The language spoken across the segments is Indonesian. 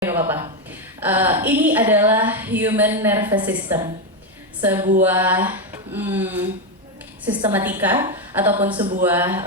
Gak apa-apa. Ini adalah human nervous system, sebuah sistematika ataupun sebuah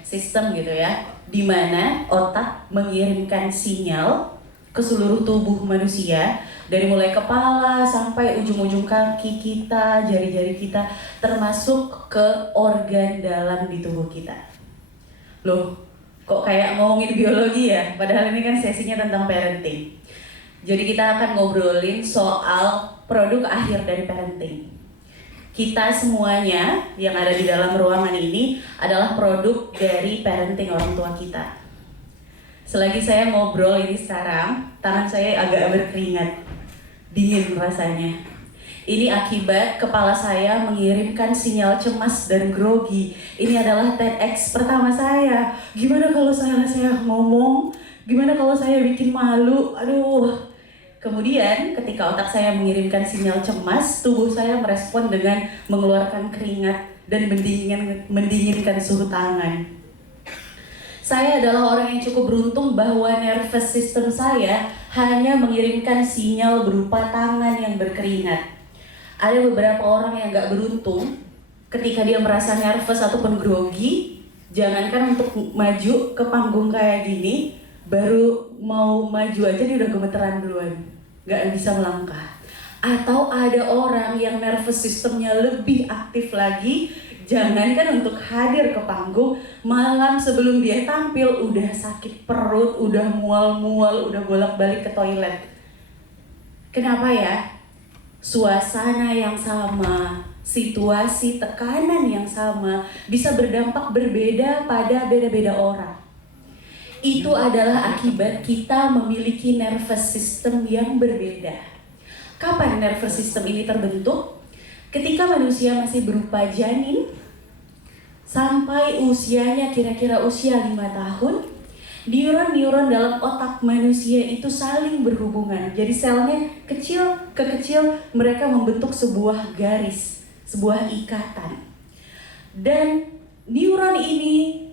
sistem gitu ya, di mana otak mengirimkan sinyal ke seluruh tubuh manusia, dari mulai kepala sampai ujung-ujung kaki kita, jari-jari kita, termasuk ke organ dalam di tubuh kita. Loh, kok kayak ngomongin biologi ya? Padahal ini kan sesinya tentang parenting. Jadi kita akan ngobrolin soal produk akhir dari parenting. Kita semuanya yang ada di dalam ruangan ini adalah produk dari parenting orang tua kita. Selagi saya ngobrol ini sekarang, tangan saya agak berkeringat, dingin rasanya. Ini akibat kepala saya mengirimkan sinyal cemas dan grogi. Ini adalah TEDx pertama saya. Gimana kalau saya ngomong? Gimana kalau saya bikin malu? Aduh. Kemudian ketika otak saya mengirimkan sinyal cemas, tubuh saya merespon dengan mengeluarkan keringat dan mendinginkan suhu tangan. Saya adalah orang yang cukup beruntung bahwa nervous system saya hanya mengirimkan sinyal berupa tangan yang berkeringat. Ada beberapa orang yang gak beruntung ketika dia merasa nervous ataupun grogi, jangankan untuk maju ke panggung kayak gini, baru mau maju aja dia udah gemeteran duluan, gak bisa melangkah. Atau ada orang yang nervous systemnya lebih aktif lagi, jangankan untuk hadir ke panggung, malam sebelum dia tampil udah sakit perut, udah mual-mual, udah bolak-balik ke toilet. Kenapa ya? Suasana yang sama, situasi tekanan yang sama bisa berdampak berbeda pada beda-beda orang. Itu adalah akibat kita memiliki nervous system yang berbeda. Kapan nervous system ini terbentuk? Ketika manusia masih berupa janin, sampai usianya kira-kira usia 5 tahun, neuron-neuron dalam otak manusia itu saling berhubungan. Jadi selnya kecil ke kecil, mereka membentuk sebuah garis, sebuah ikatan. Dan neuron ini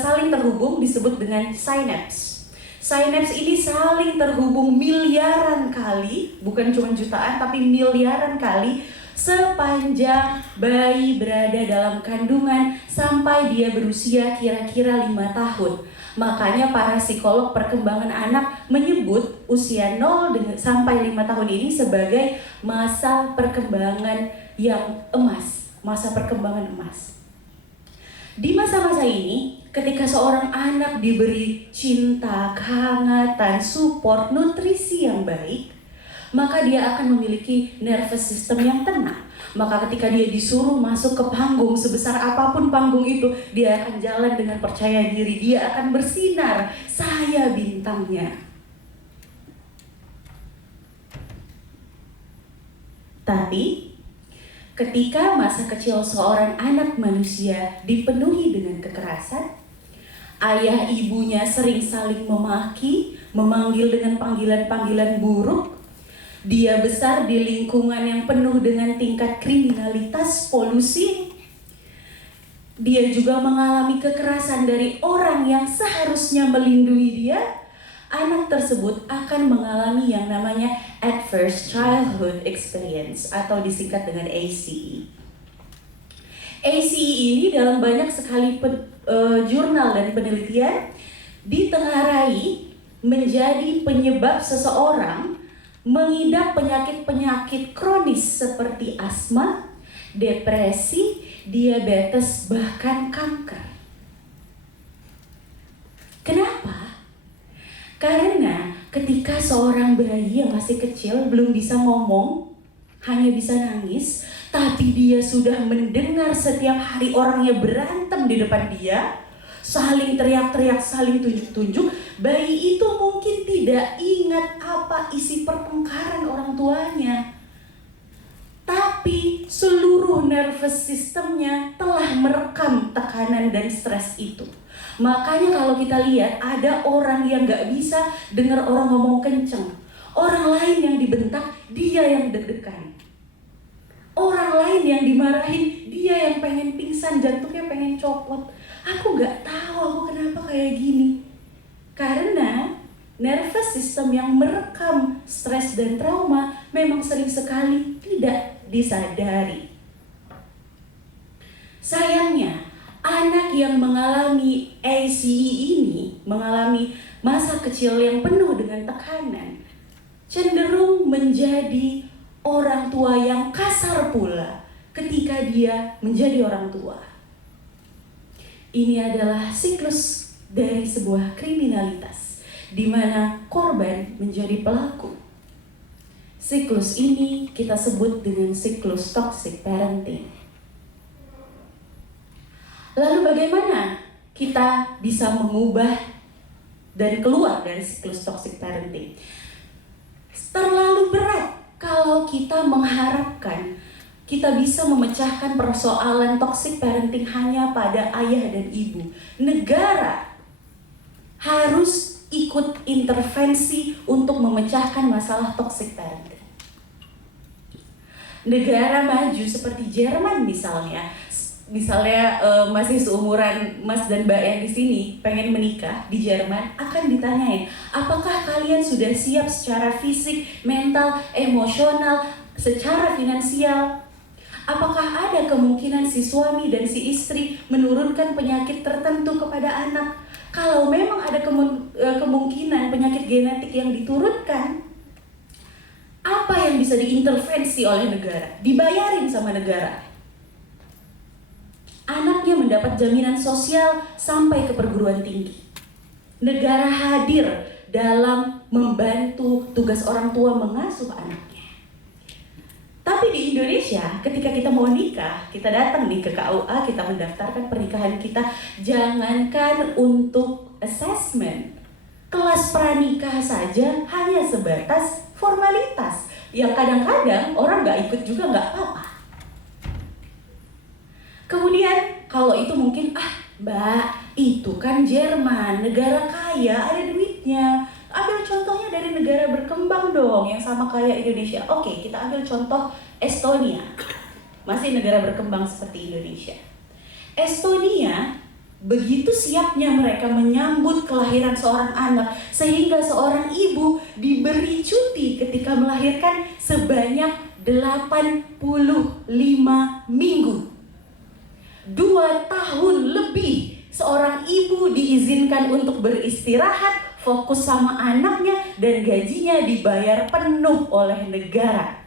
saling terhubung disebut dengan sinaps. Sinaps ini saling terhubung miliaran kali, bukan cuma jutaan tapi miliaran kali, sepanjang bayi berada dalam kandungan sampai dia berusia kira-kira 5 tahun. Makanya para psikolog perkembangan anak menyebut usia 0 sampai 5 tahun ini sebagai masa perkembangan yang emas, masa perkembangan emas. Di masa-masa ini, ketika seorang anak diberi cinta, kehangatan, support, nutrisi yang baik, maka dia akan memiliki nervous system yang tenang. Maka ketika dia disuruh masuk ke panggung, sebesar apapun panggung itu, dia akan jalan dengan percaya diri, dia akan bersinar, saya bintangnya. Tapi ketika masa kecil seorang anak manusia dipenuhi dengan kekerasan, ayah ibunya sering saling memaki, memanggil dengan panggilan-panggilan buruk, dia besar di lingkungan yang penuh dengan tingkat kriminalitas, polusi. Dia juga mengalami kekerasan dari orang yang seharusnya melindungi dia. Anak tersebut akan mengalami yang namanya Adverse Childhood Experience atau disingkat dengan ACE. ACE ini dalam banyak sekali jurnal dan penelitian ditengarai menjadi penyebab seseorang mengidap penyakit-penyakit kronis seperti asma, depresi, diabetes, bahkan kanker. Kenapa? Karena ketika seorang bayi yang masih kecil belum bisa ngomong, hanya bisa nangis, tapi dia sudah mendengar setiap hari orangnya berantem di depan dia, saling teriak-teriak, saling tunjuk-tunjuk, bayi itu mungkin tidak ingat apa isi pertengkaran orang tuanya. Tapi seluruh nervous systemnya telah merekam tekanan dan stres itu. Makanya kalau kita lihat ada orang yang gak bisa dengar orang ngomong kenceng. Orang lain yang dibentak, dia yang deg-degan. Orang lain yang dimarahin, dia yang pengen pingsan, jantungnya pengen copot. Aku gak tahu aku kenapa kayak gini. Karena nervous system yang merekam stres dan trauma memang sering sekali tidak disadari. Sayangnya, anak yang mengalami ACE ini, mengalami masa kecil yang penuh dengan tekanan, cenderung menjadi orang tua yang kasar pula ketika dia menjadi orang tua. Ini adalah siklus dari sebuah kriminalitas, di mana korban menjadi pelaku. Siklus ini kita sebut dengan siklus toxic parenting. Lalu bagaimana kita bisa mengubah dan keluar dari siklus toxic parenting? Terlalu berat kalau kita mengharapkan kita bisa memecahkan persoalan toxic parenting hanya pada ayah dan ibu. Negara harus ikut intervensi untuk memecahkan masalah toxic parenting. Negara maju seperti Jerman misalnya masih seumuran Mas dan Mbak yang di sini pengen menikah di Jerman, akan ditanyain, apakah kalian sudah siap secara fisik, mental, emosional, secara finansial? Apakah ada kemungkinan si suami dan si istri menurunkan penyakit tertentu kepada anak? Kalau memang ada kemungkinan penyakit genetik yang diturunkan, apa yang bisa diintervensi oleh negara? Dibayarin sama negara. Anaknya mendapat jaminan sosial sampai ke perguruan tinggi. Negara hadir dalam membantu tugas orang tua mengasuh anaknya. Tapi di Indonesia, ketika kita mau nikah, kita datang nih ke KUA, kita mendaftarkan pernikahan kita, jangankan untuk assessment, kelas pranikah saja hanya sebatas formalitas, yang kadang-kadang orang nggak ikut juga nggak apa-apa. Kemudian kalau itu mungkin, Mbak, itu kan Jerman, negara kaya, ada duitnya. Ambil contohnya dari negara berkembang dong, yang sama kayak Indonesia. Oke, kita ambil contoh Estonia. Masih negara berkembang seperti Indonesia. Estonia, begitu siapnya mereka menyambut kelahiran seorang anak, sehingga seorang ibu diberi cuti ketika melahirkan sebanyak 85 minggu. 2 tahun lebih seorang ibu diizinkan untuk beristirahat, fokus sama anaknya, dan gajinya dibayar penuh oleh negara.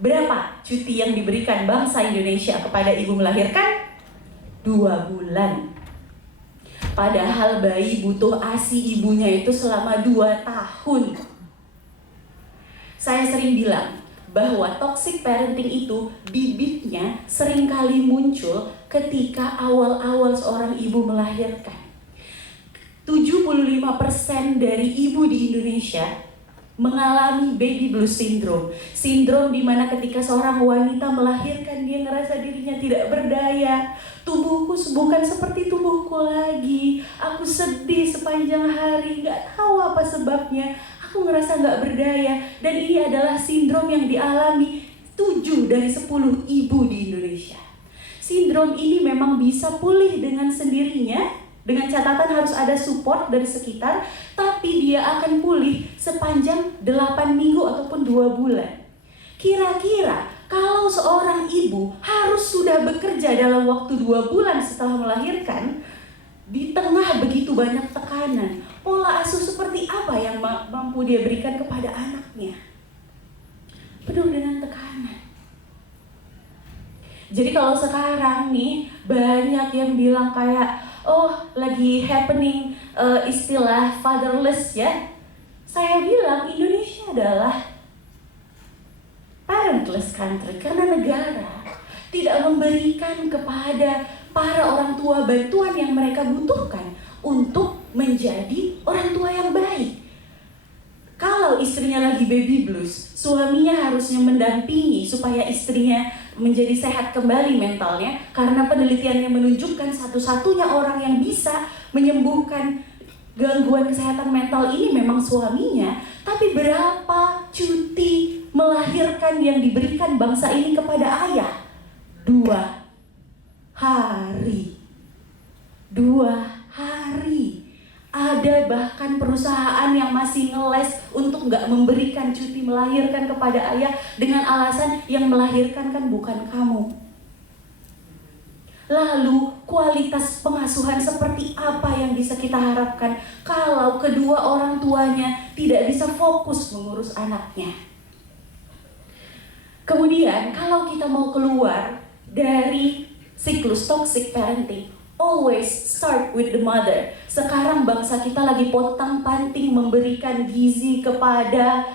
Berapa cuti yang diberikan bangsa Indonesia kepada ibu melahirkan? 2 bulan. Padahal bayi butuh ASI ibunya itu selama 2 tahun. Saya sering bilang bahwa toxic parenting itu bibitnya seringkali muncul ketika awal-awal seorang ibu melahirkan. 75% dari ibu di Indonesia mengalami baby blues syndrome. Sindrom di mana ketika seorang wanita melahirkan, dia ngerasa dirinya tidak berdaya. Tubuhku bukan seperti tubuhku lagi. Aku sedih sepanjang hari, gak tahu apa sebabnya. Aku ngerasa gak berdaya. Dan ini adalah sindrom yang dialami 7 dari 10 ibu di Indonesia. Sindrom ini memang bisa pulih dengan sendirinya, dengan catatan harus ada support dari sekitar, tapi dia akan pulih sepanjang 8 minggu ataupun 2 bulan. Kira-kira kalau seorang ibu harus sudah bekerja dalam waktu 2 bulan setelah melahirkan, di tengah begitu banyak tekanan, pola asuh seperti apa yang mampu dia berikan kepada anaknya? Penuh dengan tekanan. Jadi kalau sekarang nih banyak yang bilang kayak, oh lagi happening istilah fatherless ya. Saya bilang Indonesia adalah parentless country karena negara tidak memberikan kepada para orang tua bantuan yang mereka butuhkan untuk menjadi orang tua yang baik. Kalau istrinya lagi baby blues, suaminya harusnya mendampingi supaya istrinya menjadi sehat kembali mentalnya, karena penelitiannya menunjukkan satu-satunya orang yang bisa menyembuhkan gangguan kesehatan mental ini memang suaminya. Tapi berapa cuti melahirkan yang diberikan bangsa ini kepada ayah? 2 hari. 2 hari. Ada bahkan perusahaan yang masih ngeles untuk nggak memberikan cuti melahirkan kepada ayah dengan alasan yang melahirkan kan bukan kamu. Lalu kualitas pengasuhan seperti apa yang bisa kita harapkan kalau kedua orang tuanya tidak bisa fokus mengurus anaknya? Kemudian kalau kita mau keluar dari siklus toxic parenting, always start with the mother. Sekarang bangsa kita lagi pontang-panting memberikan gizi kepada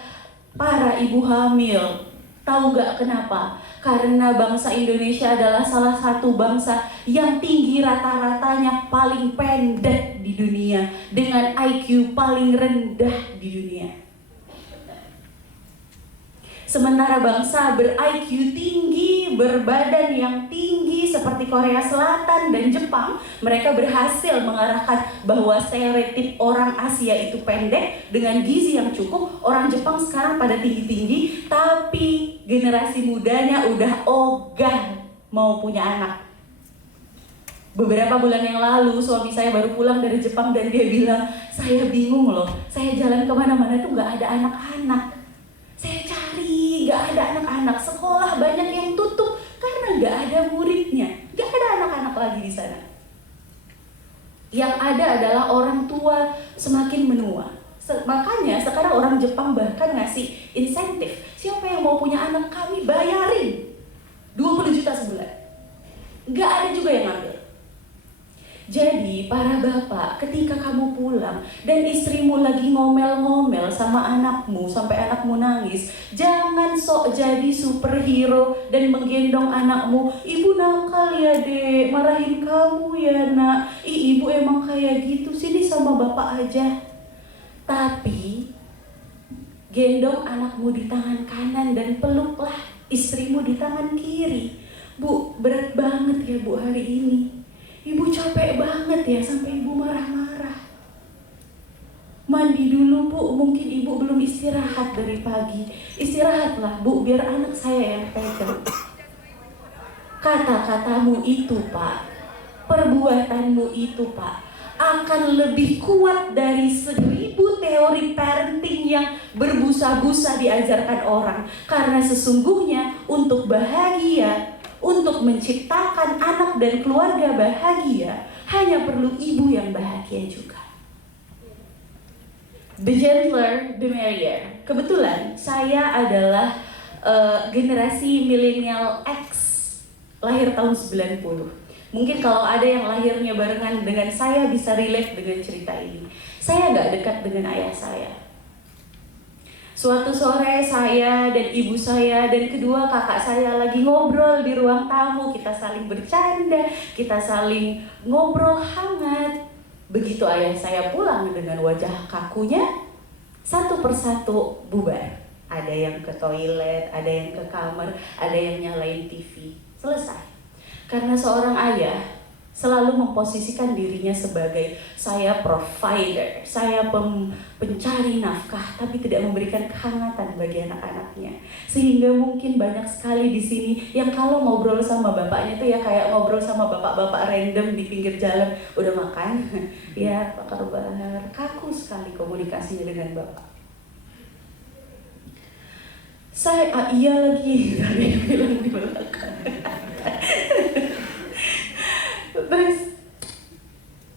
para ibu hamil. Tahu gak kenapa? Karena bangsa Indonesia adalah salah satu bangsa yang tinggi rata-ratanya paling pendek di dunia, dengan IQ paling rendah di dunia. Sementara bangsa ber-IQ tinggi, berbadan yang tinggi seperti Korea Selatan dan Jepang, mereka berhasil mengarahkan bahwa stereotip orang Asia itu pendek dengan gizi yang cukup. Orang Jepang sekarang pada tinggi-tinggi, tapi generasi mudanya udah ogah mau punya anak. Beberapa bulan yang lalu suami saya baru pulang dari Jepang dan dia bilang, saya bingung loh, saya jalan kemana-mana tuh gak ada anak-anak. Saya cari, gak ada anak-anak. Sekolah banyak yang tutup karena gak ada muridnya. Gak ada anak-anak lagi di sana. Yang ada adalah orang tua semakin menua. Makanya sekarang orang Jepang bahkan ngasih insentif. Siapa yang mau punya anak, kami bayarin 20 juta sebulan. Gak ada juga yang ngambil. Jadi para bapak, ketika kamu pulang dan istrimu lagi ngomel-ngomel sama anakmu sampai anakmu nangis, jangan sok jadi superhero dan menggendong anakmu. Ibu nakal ya dek, marahin kamu ya nak. Ibu emang kayak gitu, sini sama bapak aja. Tapi gendong anakmu di tangan kanan dan peluklah istrimu di tangan kiri. Bu, berat banget ya bu hari ini. Ibu capek banget ya sampai ibu marah-marah. Mandi dulu bu, mungkin ibu belum istirahat dari pagi. Istirahatlah bu, biar anak saya yang pegang. Kata-katamu itu pak, perbuatanmu itu pak, akan lebih kuat dari 1000 teori parenting yang berbusa-busa diajarkan orang. Karena sesungguhnya untuk bahagia, untuk menciptakan anak dan keluarga bahagia, hanya perlu ibu yang bahagia juga. The gentler, the merrier. Kebetulan saya adalah generasi milenial X, lahir tahun 90. Mungkin kalau ada yang lahirnya barengan dengan saya bisa relate dengan cerita ini. Saya nggak dekat dengan ayah saya. Suatu sore saya dan ibu saya dan kedua kakak saya lagi ngobrol di ruang tamu. Kita saling bercanda, kita saling ngobrol hangat. Begitu ayah saya pulang dengan wajah kakunya, satu persatu bubar. Ada yang ke toilet, ada yang ke kamar, ada yang nyalain TV. Selesai. Karena seorang ayah selalu memposisikan dirinya sebagai saya provider, saya pencari nafkah, tapi tidak memberikan kehangatan bagi anak-anaknya. Sehingga mungkin banyak sekali di sini yang kalau ngobrol sama bapaknya tuh ya kayak ngobrol sama bapak-bapak random di pinggir jalan. Udah makan? Ya, Pak Karubar. Kaku sekali komunikasinya dengan bapak. Saya, iya lagi, tadi bilang di belakang. Terus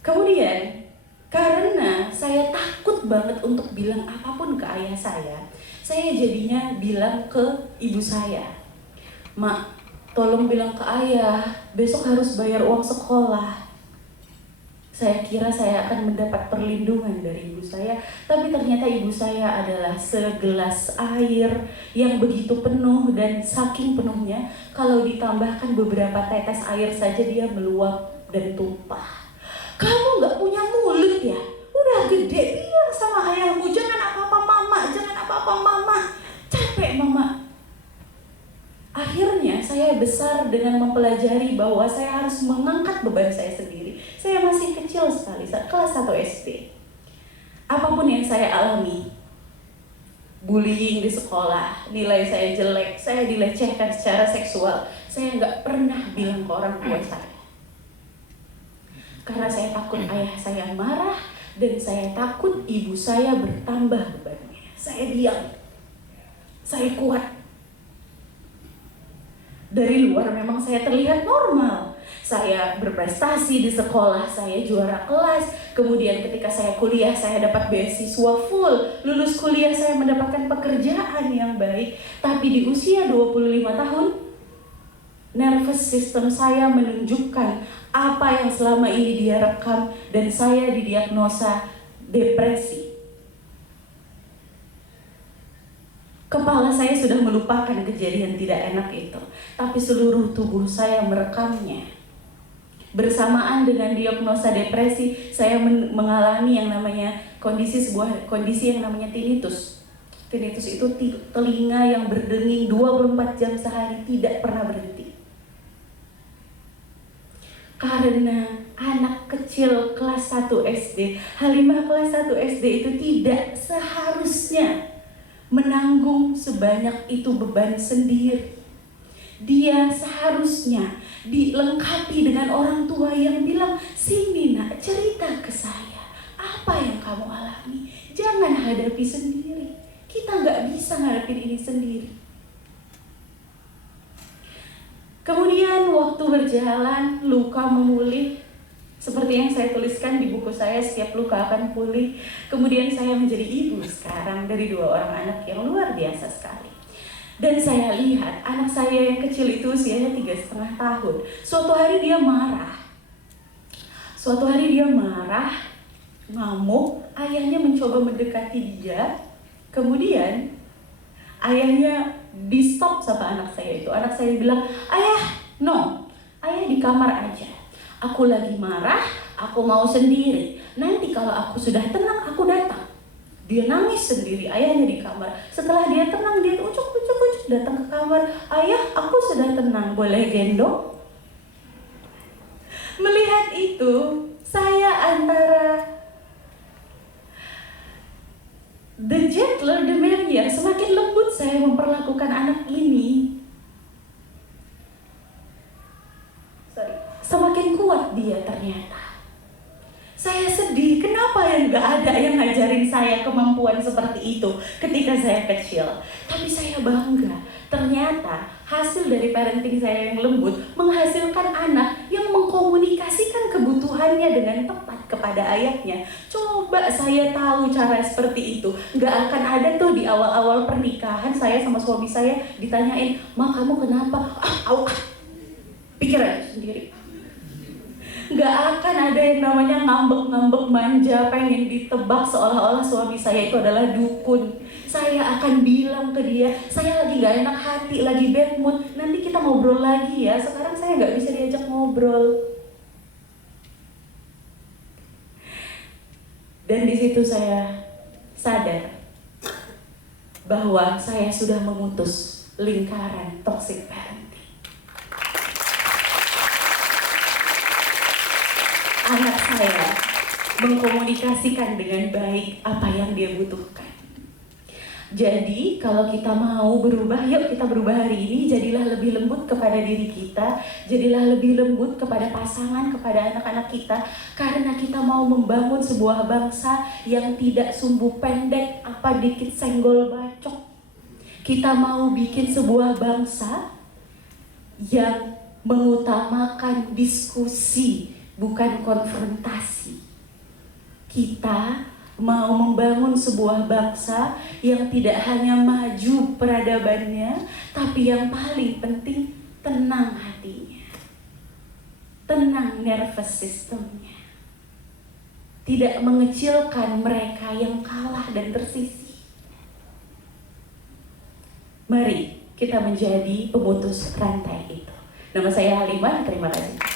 kemudian karena saya takut banget untuk bilang apapun ke ayah saya jadinya bilang ke ibu saya, Mak, tolong bilang ke ayah, besok harus bayar uang sekolah. Saya kira saya akan mendapat perlindungan dari ibu saya, tapi ternyata ibu saya adalah segelas air yang begitu penuh dan saking penuhnya, kalau ditambahkan beberapa tetes air saja dia meluap dan tumpah. Kamu gak punya mulut ya? Udah gede, bilang sama ayahmu, jangan apa-apa mama, jangan apa-apa mama. Capek mama. Akhirnya saya besar dengan mempelajari bahwa saya harus mengangkat beban saya sendiri. Saya masih kecil sekali, kelas 1 SD. Apapun yang saya alami, bullying di sekolah, nilai saya jelek, saya dilecehkan secara seksual, saya gak pernah bilang ke orang tua saya. Karena saya takut ayah saya marah, dan saya takut ibu saya bertambah bebannya. Saya diam, saya kuat. Dari luar memang saya terlihat normal. Saya berprestasi di sekolah, saya juara kelas. Kemudian ketika saya kuliah, saya dapat beasiswa full. Lulus kuliah, saya mendapatkan pekerjaan yang baik. Tapi di usia 25 tahun, nervous system saya menunjukkan apa yang selama ini dia rekam, dan saya didiagnosa depresi. Kepala saya sudah melupakan kejadian tidak enak itu, tapi seluruh tubuh saya merekamnya. Bersamaan dengan diagnosa depresi, saya mengalami yang namanya sebuah kondisi yang namanya tinnitus. Tinnitus itu telinga yang berdenging 24 jam sehari, tidak pernah berhenti. Karena anak kecil kelas 1 SD, Halimah kelas 1 SD itu tidak seharusnya menanggung sebanyak itu beban sendiri. Dia seharusnya dilengkapi dengan orang tua yang bilang, "Sini nak, cerita ke saya, apa yang kamu alami? Jangan hadapi sendiri. Kita nggak bisa ngadepin ini sendiri." Kemudian waktu berjalan, luka memulih. Seperti yang saya tuliskan di buku saya, setiap luka akan pulih. Kemudian saya menjadi ibu sekarang dari 2 orang anak yang luar biasa sekali. Dan saya lihat anak saya yang kecil itu usianya 3,5 tahun. Suatu hari dia marah, ngamuk. Ayahnya mencoba mendekati dia. Kemudian ayahnya di stop sama anak saya itu. Anak saya bilang, "Ayah, no, ayah di kamar aja. Aku lagi marah, aku mau sendiri. Nanti kalau aku sudah tenang, aku datang." Dia nangis sendiri, ayahnya di kamar. Setelah dia tenang, dia ucuk datang ke kamar. "Ayah, aku sudah tenang, boleh gendong?" Melihat itu, saya antara the gentler the merrier. Semakin lembut saya memperlakukan anak ini, semakin kuat dia ternyata. Saya sedih, kenapa yang gak ada yang ngajarin saya kemampuan seperti itu ketika saya kecil. Tapi saya bangga, ternyata hasil dari parenting saya yang lembut menghasilkan anak yang mengkomunikasikan kebutuhannya dengan tepat kepada ayahnya. Coba saya tahu cara seperti itu, gak akan ada tuh di awal-awal pernikahan saya sama suami saya ditanyain, "Ma, kamu kenapa?" Pikir aja sendiri. Gak akan ada yang namanya ngambek-ngambek manja, pengen ditebak seolah-olah suami saya itu adalah dukun. Saya akan bilang ke dia, "Saya lagi gak enak hati, lagi bad mood, nanti kita ngobrol lagi ya, sekarang saya gak bisa diajak ngobrol." Dan di situ saya sadar bahwa saya sudah memutus lingkaran toxic parenting. Anak saya mengkomunikasikan dengan baik apa yang dia butuhkan. Jadi kalau kita mau berubah, yuk kita berubah hari ini. Jadilah lebih lembut kepada diri kita, jadilah lebih lembut kepada pasangan, kepada anak-anak kita. Karena kita mau membangun sebuah bangsa yang tidak sumbu pendek, apa dikit senggol bacok. Kita mau bikin sebuah bangsa yang mengutamakan diskusi, bukan konfrontasi. Kita mau membangun sebuah bangsa yang tidak hanya maju peradabannya, tapi yang paling penting tenang hatinya, tenang nervous systemnya, tidak mengecilkan mereka yang kalah dan tersisih. Mari kita menjadi pemutus rantai itu. Nama saya Halimah, terima kasih.